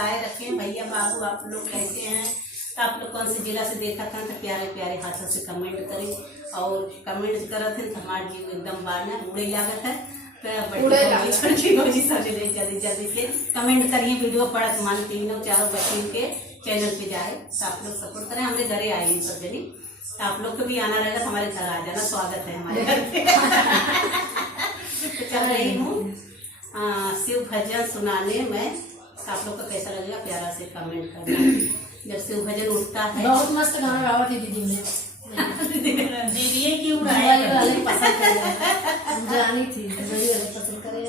बसाए रखें। भैया बाबू आप लोग कैसे हैं, तो आप लोग कौन से जिला से देखा था, तो प्यारे प्यारे हाथों से कमेंट करें। और कमेंट करत हैं तो हमारे जीव एकदम बाढ़ उड़े लागत है, तो छोटी जल्दी से कमेंट करिए। वीडियो पड़त मान तीनों चारों बच्चों के चैनल पे जाए, तो आप लोग सपोर्ट करें। हमारे घरे आए हैं सब जनी, तो आप लोग को भी आना रहेगा, तो हमारे घर आ जाना, स्वागत है हमारे घर पे। तो चल रही हूँ शिव भजन सुनाने में, आप लोग को कैसा लगेगा प्यारा से कमेंट करना। जब शिव भजन उठता है, बहुत मस्त गाना गावा थी दीदी ने। दीदी क्यों पसंद जानी थी, पसंद करे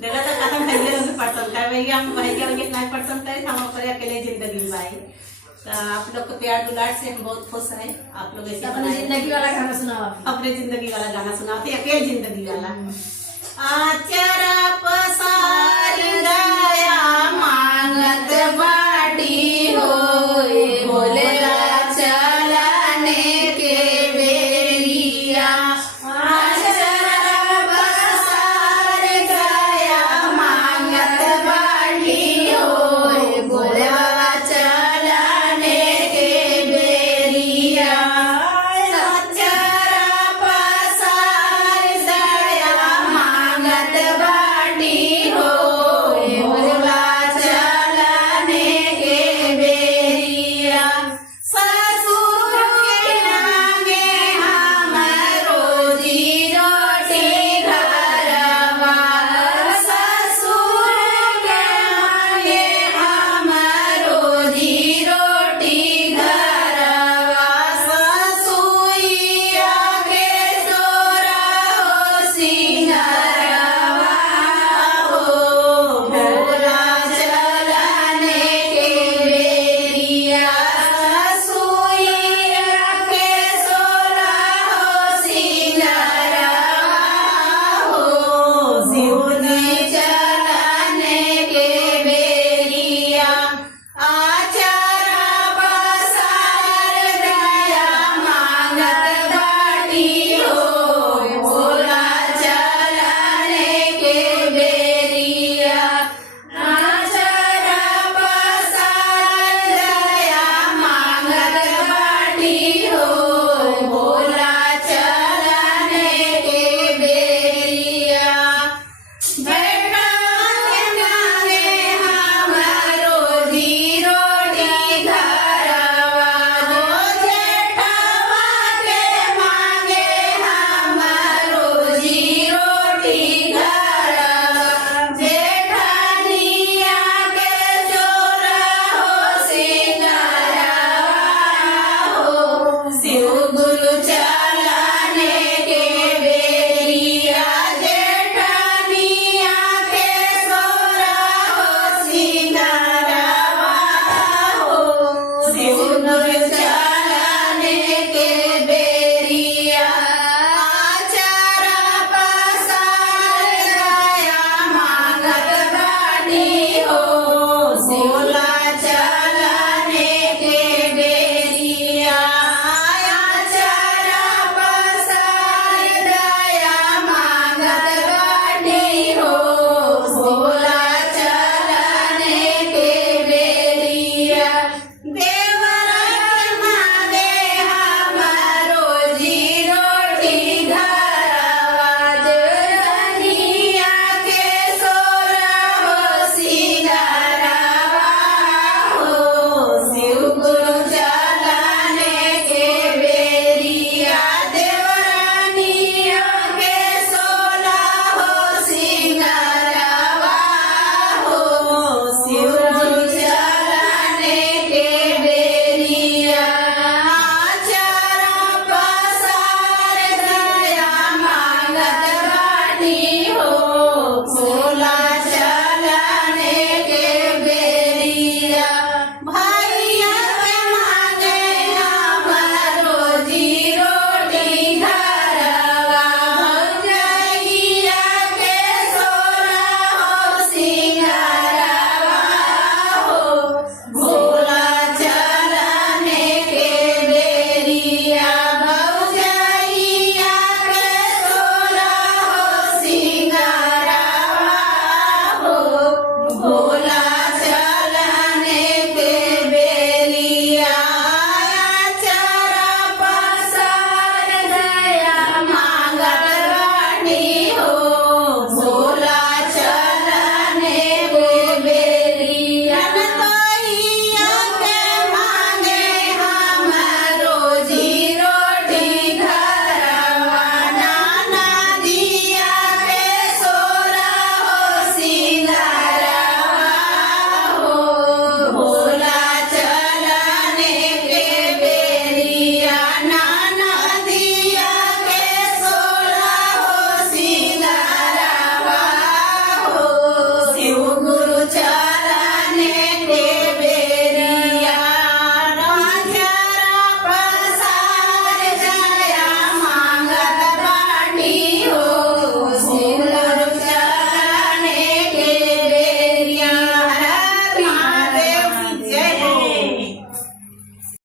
देखा था खत्म भैया लोग पसंद कर, भैया हम भैया लोग इतना पसंद करे, हम अपने अकेले जिंदगी में आए। तो आप लोग को प्यार दुलार से हम बहुत खुश हैं। आप लोग ऐसे अपनी जिंदगी वाला गाना सुनावा, अपने जिंदगी वाला गाना सुनाते, अकेले जिंदगी वाला। आज